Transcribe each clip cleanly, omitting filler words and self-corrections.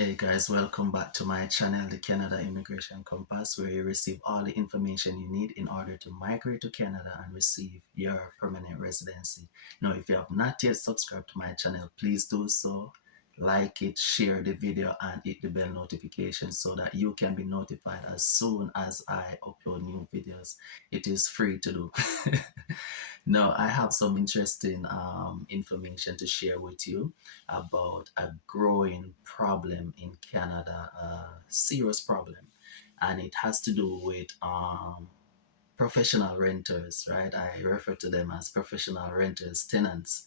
Hey guys, welcome back to my channel, the Canada Immigration Compass, where you receive all the information you need in order to migrate to Canada and receive your permanent residency. Now, if you have not yet subscribed to my channel, please do so. Like it, share the video, and hit the bell notification so that you can be notified as soon as I upload new videos. It is free to do. Now, I have some interesting information to share with you about a growing problem in Canada, a serious problem, and it has to do with professional renters, right? I refer to them as professional renters, tenants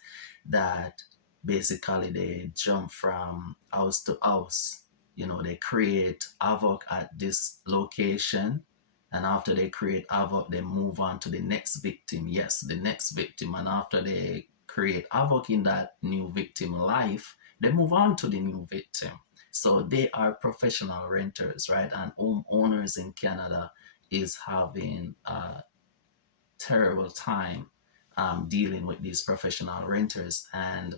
that basically they jump from house to house. You know, they create havoc at this location, and after they create havoc, they move on to the next victim. Yes, the next victim, and after they create havoc in that new victim life, they move on to the new victim. So they are professional renters, right? And homeowners in Canada is having a terrible time dealing with these professional renters. And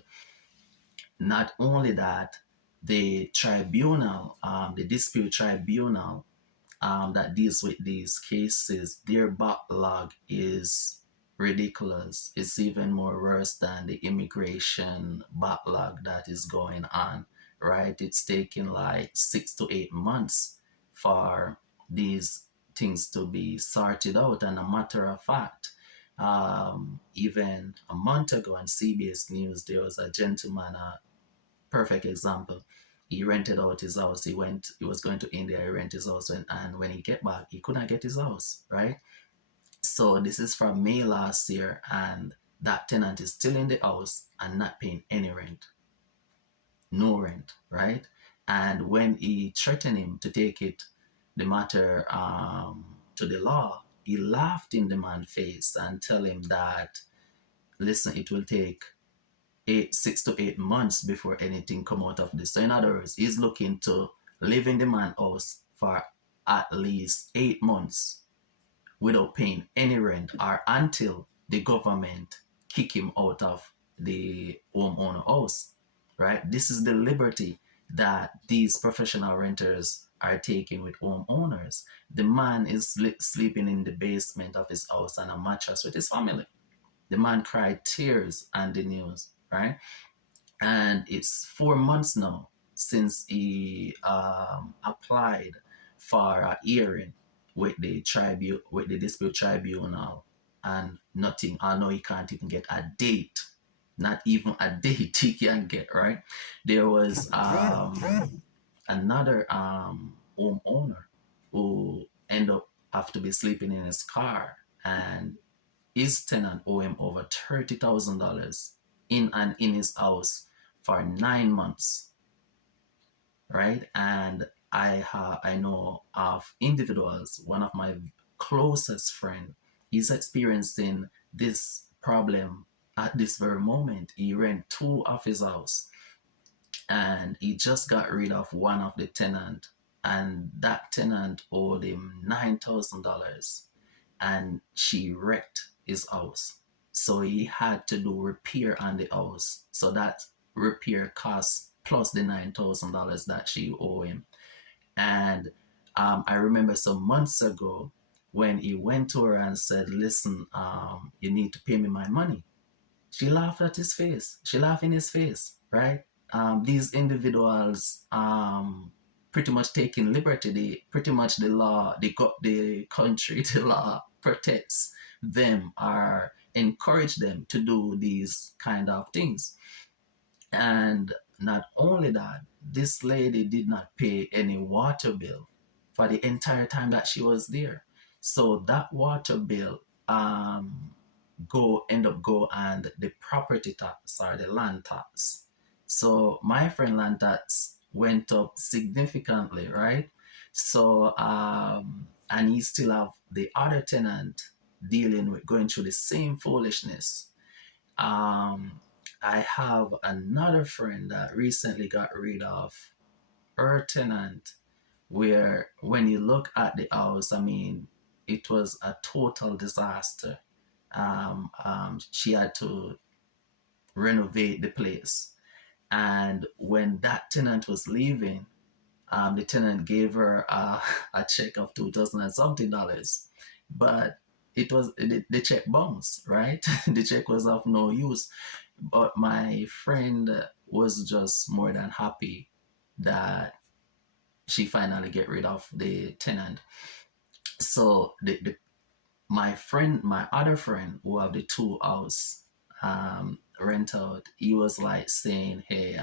not only that, the dispute tribunal that deals with these cases, their backlog is ridiculous. It's even more worse than the immigration backlog that is going on, right? It's taking like 6 to 8 months for these things to be sorted out. And a matter of fact, even a month ago on CBS News, there was a gentleman, a perfect example. He rented out his house. He was going to India. He rented his house, and when he get back, he couldn't get his house, right? So this is from May last year, and that tenant is still in the house and not paying any rent, no rent, right? And when he threatened him to take the matter to the law, he laughed in the man's face and tell him that, listen, it will take 6 to 8 months before anything come out of this. So in other words, he's looking to live in the man house for at least 8 months without paying any rent, or until the government kick him out of the homeowner house, right? This is the liberty that these professional renters are taking with homeowners. The man is sleeping in the basement of his house on a mattress with his family. The man cried tears on the news, right? And it's 4 months now since he applied for a hearing with the dispute tribunal, and nothing. I know he can't even get a date, not even a date he can get. Right? There was another homeowner who ended up have to be sleeping in his car, and his tenant owe him over $30,000 in and in his house for 9 months, right? And I know of individuals. One of my closest friend, he's experiencing this problem at this very moment. He rent two of his house, and he just got rid of one of the tenant, and that tenant owed him $9,000, and she wrecked his house. So he had to do repair on the house. So that repair cost plus the $9,000 that she owed him. And I remember some months ago when he went to her and said, listen, you need to pay me my money. She laughed at his face. She laughed in his face, right? These individuals pretty much taking liberty. Pretty much the law, the country, the law protects them or encourage them to do these kind of things. And not only that, this lady did not pay any water bill for the entire time that she was there. So that water bill end up go and the property tax or the land tax. So my friend land tax went up significantly, right? So and he still have the other tenant dealing with going through the same foolishness. I have another friend that recently got rid of her tenant, where when you look at the house, I mean, it was a total disaster. She had to renovate the place. And when that tenant was leaving, The tenant gave her a check of 2,000 and something dollars, but the check bounced, right? The check was of no use. But my friend was just more than happy that she finally get rid of the tenant. So my other friend who have the two house rent out, he was like saying, hey,